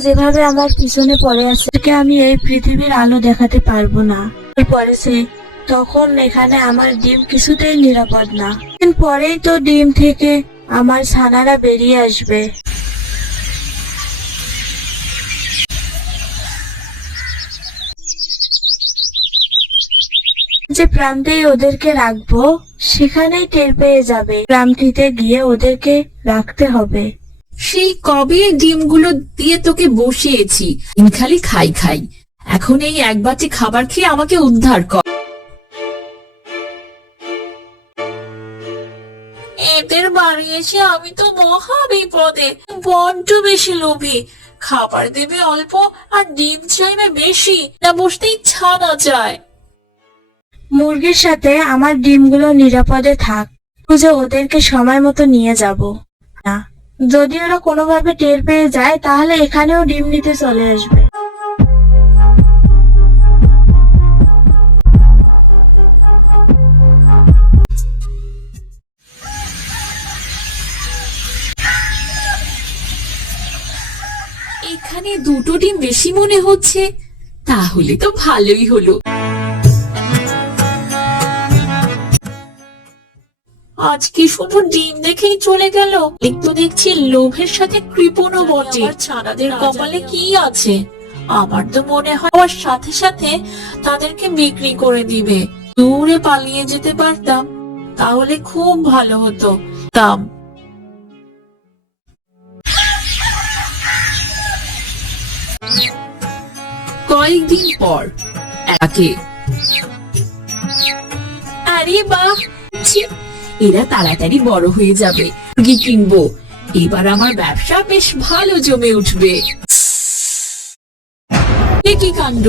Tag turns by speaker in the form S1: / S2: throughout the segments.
S1: যেভাবে আমার পিছনে পড়ে আছে তাকে আমি এই পৃথিবীর আলো দেখাতে পারব না। পড়েছে তখন এখানে আমার ডিম কিছুতেই নিরাপদ না। পরেই তো ডিম থেকে আমার ছানারা বেরিয়ে আসবে। যে প্রান্তেই ওদেরকে রাখব, সেখানেই টের পেয়ে যাবে। গ্রামটিতে গিয়ে ওদেরকে রাখতে হবে।
S2: সেই কবে ডিমগুলো দিয়ে তোকে বসিয়েছি? ডিম খালি খাই খাই। এখন এই এক বাটি খাবার খেয়ে আমাকে উদ্ধার কর। এদের বাড়ি এসে আমি তো মহা বিপদে বড্ড বেশি লোভী। খাবার দেবে অল্প আর ডিম চাইবে বেশি না বসতেই ছানা চায়।
S1: মুরগির সাথে আমার ডিমগুলো নিরাপদে থাক, খুঁজে ওদেরকে সময় মতো নিয়ে যাব। যদি ওরা কোনোভাবে টের পেয়ে যায়, তাহলে এখানেও ডিম নিতে চলে আসবে।
S2: এখানে দুটো ডিম বেশি মনে হচ্ছে, তাহলে তো ভালোই হলো। আজকে শুধু ডিম দেখেই চলে গেল? একটু দেখছি লোভের সাথে কৃপণও বটে। ছানাদের কপালে কি আছে? আমার তো মনে হয় আমার সাথে সাথে তাদেরকে বিক্রি করে দিবে। দূরে পালিয়ে যেতে পারতাম তাহলে খুব ভালো হতো। দাম। কয়েকদিন পর একে। আরে বাহ! এরা তাড়াতাড়ি বড় হয়ে যাবে। মুরগি কিনবো। এবার আমার ব্যবসা বেশ ভালো জমে উঠবে। কি কাণ্ড?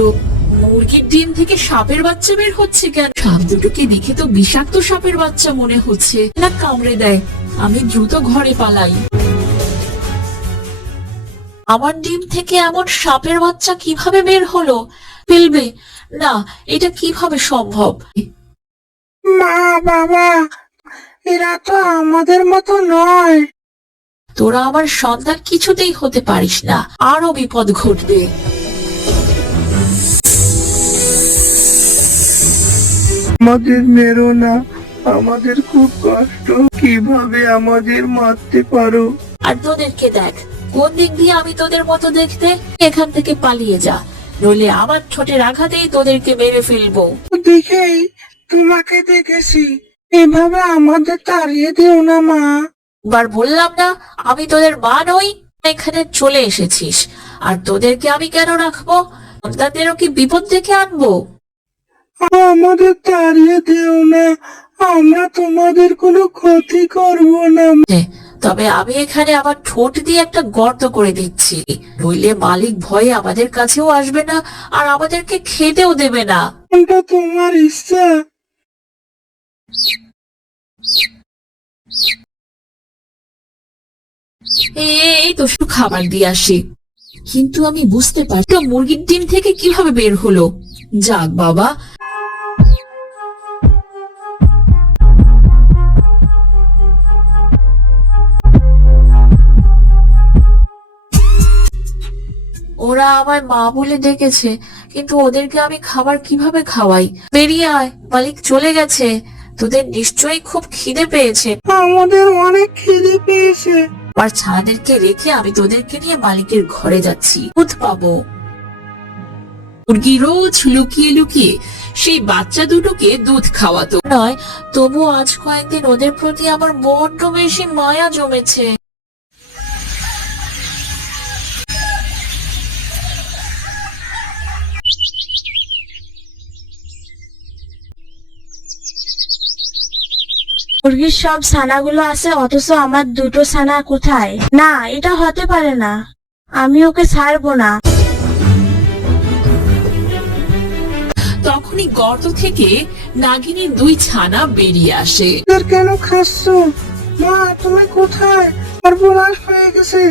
S2: মুরগির ডিম থেকে সাপের বাচ্চা বের হচ্ছে কেন? সাপ দুটোকে দেখে তো বিষাক্ত সাপের বাচ্চা মনে হচ্ছে। না, কামড়ে দেয়। আমি দ্রুত ঘরে পালাই। আমার ডিম থেকে এমন সাপের বাচ্চা কীভাবে বের হলো? ফেলবে? না, এটা কীভাবে সম্ভব?
S3: মা, বাবা! এরা তো আমাদের মতো নয়।
S2: তোরা আমার সন্তান কিছুতেই হতে পারিস না। আরও বিপদ ঘটবে।
S3: আমাদের মেরো না। আমাদের খুব কষ্ট। কীভাবে আমাদের মারতে পারো?
S2: আর তোদেরকে দেখ কোন দিক দিয়ে আমি তোদের মতো দেখতে? এখান থেকে পালিয়ে যা। নইলে আমার ঠোঁটের আঘাতেই তোদেরকে মেরে ফেলব।
S3: দেখেই তোমাকে দেখেছি। এভাবে আমাদের তাড়িয়ে দিও না মা।
S2: বার বললাম না আমি তোদের মা নই এখানে চলে এসেছিস। আর তোদেরকে আমি কেন রাখব? সন্তানদেরও কি বিপদ দেখে আনব?
S3: আমাদের তাড়িয়ে দিও না আমরা তোমাদের কোনো ক্ষতি করব না
S2: তবে আমি এখানে আবার ঠোঁট দিয়ে একটা গর্ত করে দিচ্ছি। নইলে মালিক ভয়ে আমাদের কাছেও আসবে না আর আমাদেরকে খেতেও দেবে না।
S3: তোমার ইচ্ছা?
S2: এই তো শুধু খাবার দিয়ে আসি। কিন্তু আমি বুঝতে পারি তো মুরগির ডিম থেকে কীভাবে বের হলো? যাক, বাবা। ওরা আমায় মা বলে ডেকেছে, কিন্তু ওদেরকে আমি খাবার কীভাবে খাওয়াই? বেরিয়ে আয়, মালিক চলে গেছে। তোদের নিশ্চয়ই খুব খিদে পেয়েছে।
S3: আমাদের অনেক খিদে পেয়েছে।
S2: আর ছানাদেরকে রেখে আমি তোদেরকে নিয়ে মালিকের ঘরে যাচ্ছি। দুধ পাবো। মুরগি রোজ লুকিয়ে লুকিয়ে সেই বাচ্চা দুটোকে দুধ খাওয়াতো। নয় তবু আজ কয়েকদিন ওদের প্রতি আমার বড্ড বেশি মায়া জমেছে।
S1: মুরগির সব ছানাগুলো আছে অথচ আমার দুটো ছানা কোথায়? না এটা হতে পারে না। আমি ওকে ছাড়বো না।
S2: তখনই গর্ত থেকে নাগিনীর দুই ছানা বেরিয়ে আসে।
S3: এদের কেন খাচ্ছ? মা তুমি কোথায়? সর্বনাশ হয়ে গেছে।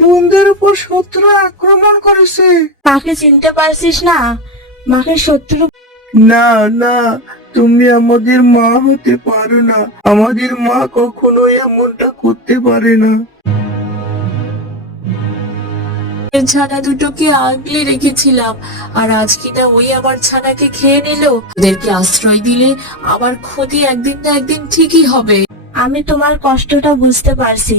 S3: বোনদের উপর শত্রু আক্রমণ করেছে।
S1: মাকে চিনতে পারছিস না? মাকে শত্রু
S3: না না তুমি আমাদের মা হতে পারো না। আমাদের মা কখনোই এমনটা করতে পারে না।
S2: ছানা দুটোকে আগলে রেখেছিলাম আর আজ কিনা ওই আমার ছানাকে খেয়ে নিল। ওদেরকে আশ্রয় দিলে আমার ক্ষতি একদিন না একদিন ঠিকই হবে।
S1: আমি তোমার কষ্টটা বুঝতে পারছি।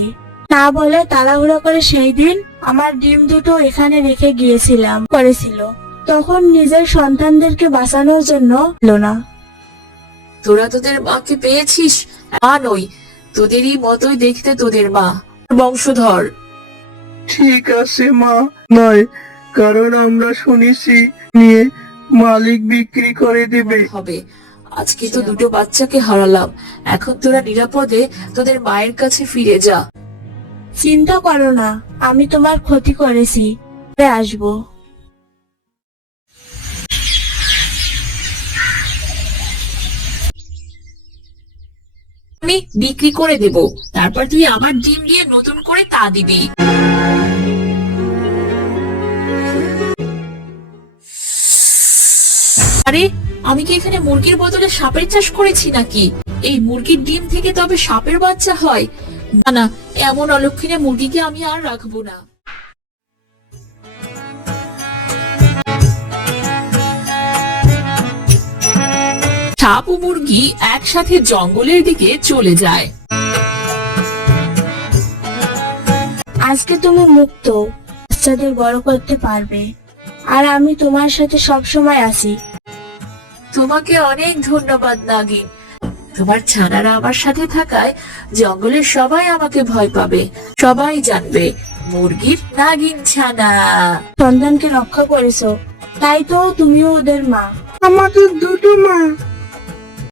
S1: না বলে তাড়াহুড়ো করে সেই দিন আমার ডিম দুটো এখানে রেখে গিয়েছিলাম করেছিল। তখন নিজের সন্তানদেরকে বাঁচানোর জন্য হলো না।
S2: তোরা তোদের মাকে পেয়েছিস? মা নই তোদেরই মতোই দেখতে তোদের মা। বংশধর।
S3: ঠিক আছে মা। নয় কারণ আমরা শুনেছি নিয়ে মালিক বিক্রি করে দেবে।
S2: হবে। আজকে তো দুটো বাচ্চাকে হারালাম। এখন তোরা নিরাপদে তোদের মায়ের কাছে ফিরে যা।
S1: চিন্তা করো না আমি তোমার ক্ষতি করেছি। আসব।
S2: আমি বিক্রি করে দেব। তারপর তুই আমার ডিম দিয়ে নতুন করে তা দিবি। আরে, আমি কি এখানে মুরগির বদলে সাপের চাষ করেছি নাকি? এই মুরগির ডিম থেকে তবে সাপের বাচ্চা হয়। না না, এমন অলক্ষণে মুরগিকে আমি আর রাখব না। সাপ ও মুরগি একসাথে জঙ্গলের দিকে চলে যায়।
S1: আজকে তুমি মুক্ত বাচ্চাদের বড় করতে পারবে। আর আমি তোমার সাথে সব সময় আছি।
S2: তোমাকে অনেক ধন্যবাদ নাগিন। তোমার ছানারা আমার সাথে থাকায় জঙ্গলের সবাই আমাকে ভয় পাবে। সবাই জানবে মুরগির নাগিন ছানা।
S1: সন্তানকে রক্ষা করেছ তাই তো তুমিও ওদের মা।
S3: আমাদের দুটো মা।